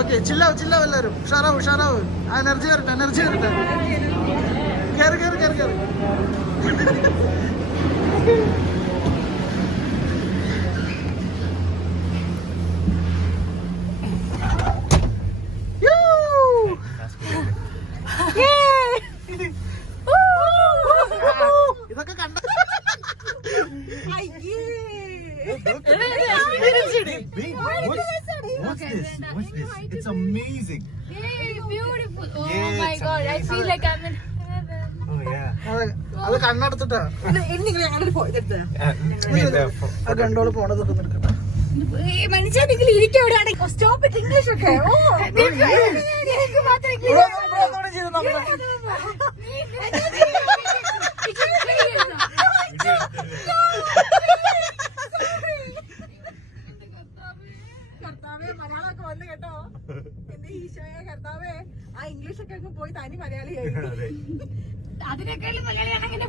Okay ചില്ലാവ് എല്ലാവരും ഉഷാറാവ് energy വരട്ടെ കേറി ഇതൊക്കെ കണ്ട What's this? It's amazing. Hey, beautiful. Oh my God, I feel like I'm in heaven. Oh yeah. അത് കണ്ണടച്ചിട്ടാ കണ്ടോള് പോണതൊക്കെ എടുക്കട്ടെ. മനുഷ്യനെങ്കിലും ഇരിക്കവിടെയാണ് സ്റ്റോപ്പ് ഇറ്റ് ഇംഗ്ലീഷ് ഒക്കെ കർത്താവേ മലയാളമൊക്കെ വന്ന് കേട്ടോ എന്റെ ഈശോയെ കർത്താവേ ആ ഇംഗ്ലീഷൊക്കെ അങ്ങ് പോയി തനി മലയാളിയായി അതിനേക്കാളും മലയാളിയാണെങ്കിൽ